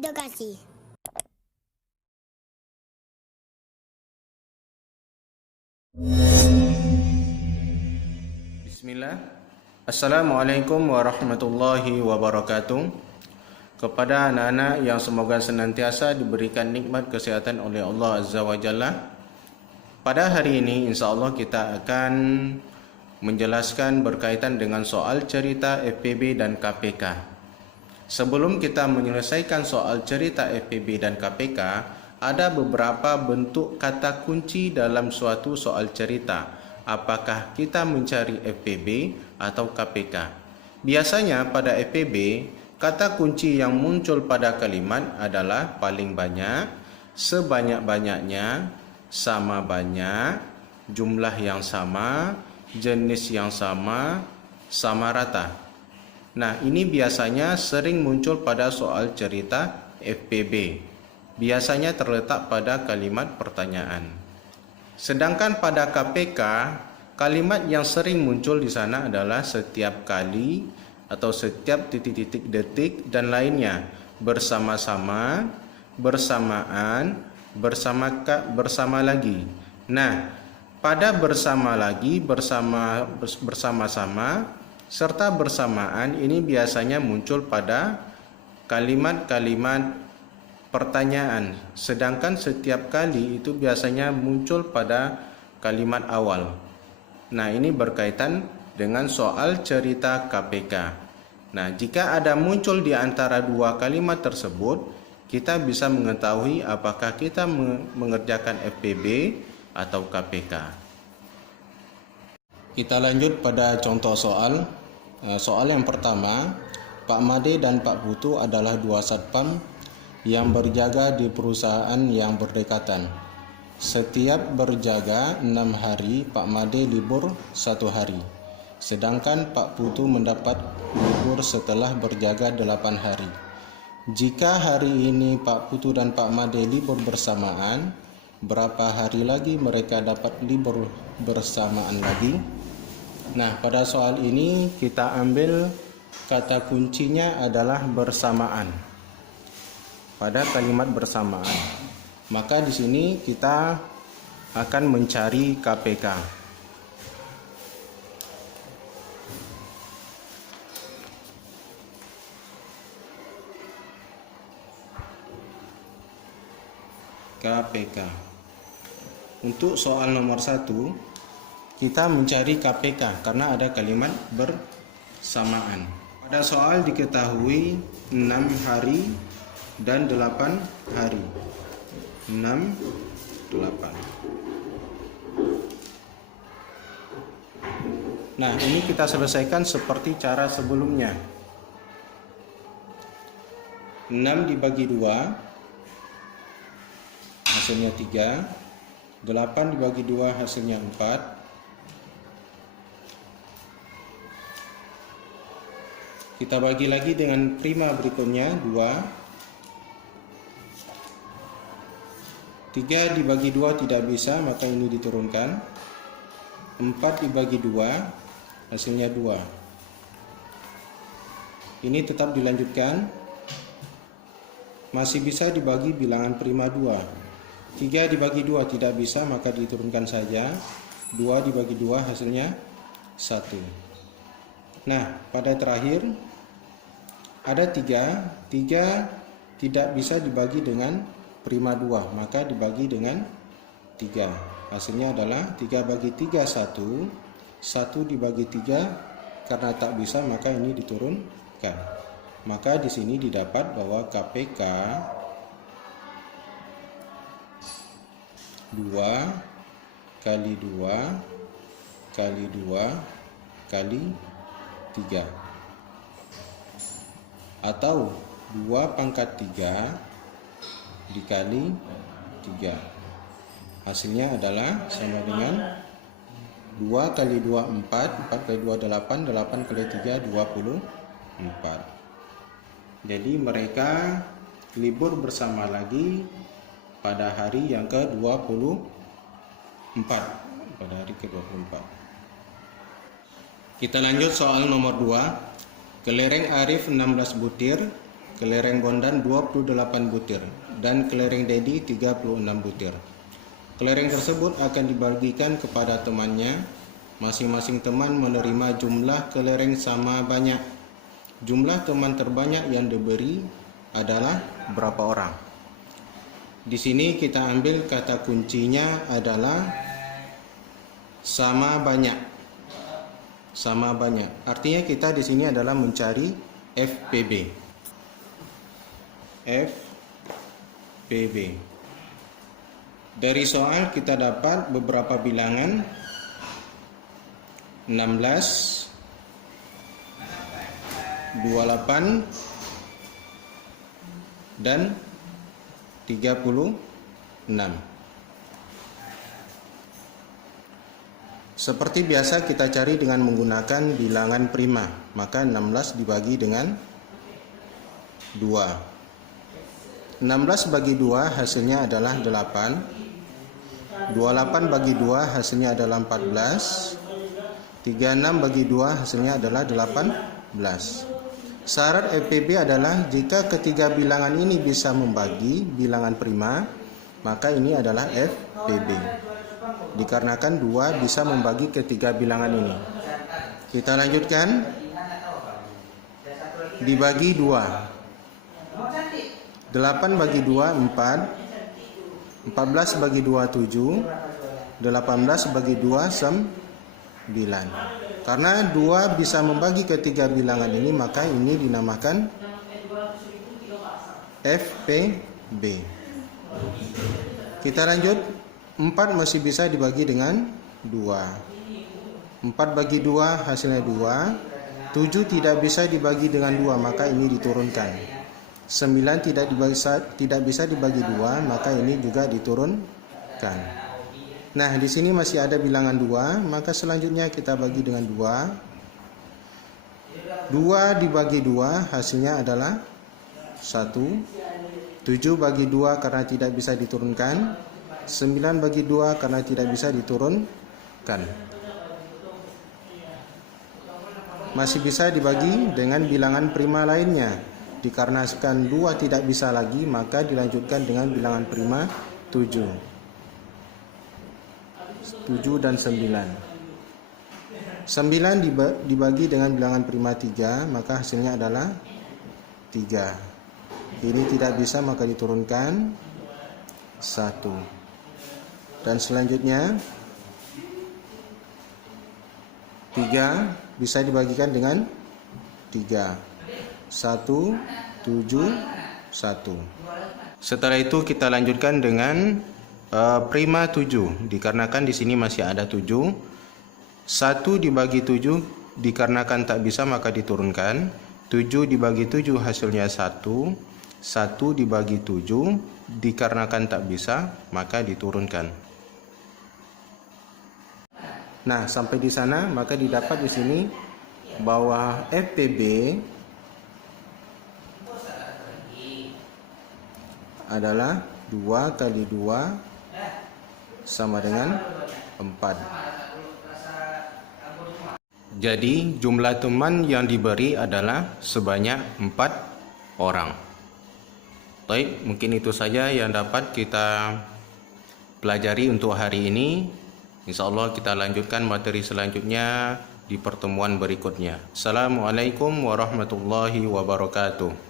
edukasi. Bismillah. Assalamualaikum warahmatullahi wabarakatuh. Kepada anak-anak yang semoga senantiasa diberikan nikmat kesehatan oleh Allah Azza wa Jalla. Pada hari ini insyaAllah kita akan menjelaskan berkaitan dengan soal cerita FPB dan KPK. Sebelum kita menyelesaikan soal cerita FPB dan KPK, ada beberapa bentuk kata kunci dalam suatu soal cerita. Apakah kita mencari FPB atau KPK? Biasanya pada FPB, kata kunci yang muncul pada kalimat adalah paling banyak, sebanyak-banyaknya, sama banyak, jumlah yang sama, jenis yang sama, sama rata. Nah, ini biasanya sering muncul pada soal cerita FPB. Biasanya terletak pada kalimat pertanyaan. Sedangkan pada KPK, kalimat yang sering muncul di sana adalah setiap kali atau setiap titik-titik detik dan lainnya, bersama-sama, bersamaan, bersama lagi. Nah, pada bersama lagi, bersama-sama, serta bersamaan ini biasanya muncul pada kalimat-kalimat pertanyaan, sedangkan setiap kali itu biasanya muncul pada kalimat awal. Nah, ini berkaitan dengan soal cerita KPK. Nah, jika ada muncul di antara dua kalimat tersebut, kita bisa mengetahui apakah kita mengerjakan FPB atau KPK. Kita lanjut pada contoh soal. Soal yang pertama, Pak Made dan Pak Putu adalah dua satpam yang berjaga di perusahaan yang berdekatan. Setiap berjaga 6 hari, Pak Made libur 1 hari. Sedangkan Pak Putu mendapat libur setelah berjaga 8 hari. Jika hari ini Pak Putu dan Pak Made libur bersamaan, berapa hari lagi mereka dapat libur bersamaan lagi? Nah, pada soal ini kita ambil kata kuncinya adalah bersamaan. Pada kalimat bersamaan. Maka di sini kita akan mencari KPK. KPK. Untuk soal nomor 1, kita mencari KPK karena ada kalimat bersamaan. Pada soal diketahui 6 hari dan 8 hari. 6, 8. Nah, ini kita selesaikan seperti cara sebelumnya. 6 dibagi 2 hasilnya 3. 8 dibagi 2 hasilnya 4. Kita bagi lagi dengan prima berikutnya 2. 3 dibagi 2 tidak bisa, maka ini diturunkan. 4 dibagi 2 hasilnya 2. Ini tetap dilanjutkan. Masih bisa dibagi bilangan prima 2. 3 dibagi 2 tidak bisa, maka diturunkan saja. 2 dibagi 2 hasilnya 1. Nah, pada terakhir ada 3 tidak bisa dibagi dengan prima 2, maka dibagi dengan 3. Hasilnya adalah 3 bagi 3 1. 1 dibagi 3 karena tak bisa, maka ini diturunkan. Maka di sini didapat bahwa KPK 2 kali 2 kali 2 kali 3, atau 2 pangkat 3 dikali 3. Hasilnya adalah sama dengan 2 kali 2 4, 4 kali 2 8, 8 kali 3 24. Jadi mereka libur bersama lagi pada hari yang ke-24. Pada hari ke-24. Kita lanjut soal nomor 2. Kelereng Arif 16 butir, kelereng Bondan 28 butir, dan kelereng Dedi 36 butir. Kelereng tersebut akan dibagikan kepada temannya. Masing-masing teman menerima jumlah kelereng sama banyak. Jumlah teman terbanyak yang diberi adalah berapa orang? Di sini kita ambil kata kuncinya adalah sama banyak. Sama banyak. Artinya kita di sini adalah mencari FPB. FPB. Dari soal kita dapat beberapa bilangan 16, 28 dan 36. Seperti biasa kita cari dengan menggunakan bilangan prima. Maka 16 dibagi dengan 2. 16 bagi 2 hasilnya adalah 8. 28 bagi 2 hasilnya adalah 14. 36 bagi 2 hasilnya adalah 18. Syarat FPB adalah jika ketiga bilangan ini bisa membagi bilangan prima, maka ini adalah FPB. Dikarenakan 2 bisa membagi ketiga bilangan ini. Kita lanjutkan. Dibagi 2. 8 bagi 2 4. 14 bagi 2 7. 18 bagi 2 9. Karena 2 bisa membagi ketiga bilangan ini, maka ini dinamakan FPB. Kita lanjut. 4 masih bisa dibagi dengan 2. 4 bagi 2 hasilnya 2. 7 tidak bisa dibagi dengan 2, maka ini diturunkan. 9 tidak bisa dibagi 2, maka ini juga diturunkan. Nah, di sini masih ada bilangan 2, maka selanjutnya kita bagi dengan 2. 2 dibagi 2 hasilnya adalah 1. 7 bagi 2 karena tidak bisa diturunkan. 9 bagi 2 karena tidak bisa diturunkan. Masih bisa dibagi dengan bilangan prima lainnya. Dikarenakan 2 tidak bisa lagi, maka dilanjutkan dengan bilangan prima 7. 7 dan 9. 9 dibagi dengan bilangan prima 3, maka hasilnya adalah 3. Ini tidak bisa, maka diturunkan 1. Dan selanjutnya 3 bisa dibagikan dengan 3. 1, 7, 1. Setelah itu kita lanjutkan dengan prima 7, dikarenakan di sini masih ada 7. 1 dibagi 7 dikarenakan tak bisa, maka diturunkan. 7 dibagi 7 hasilnya 1. 1 dibagi 7 dikarenakan tak bisa, maka diturunkan. Nah, sampai di sana maka didapat di sini bahwa FPB adalah 2 kali 2 sama dengan 4. Jadi jumlah teman yang diberi adalah sebanyak 4 orang. Baik, mungkin itu saja yang dapat kita pelajari untuk hari ini. Insyaallah kita lanjutkan materi selanjutnya di pertemuan berikutnya. Assalamualaikum warahmatullahi wabarakatuh.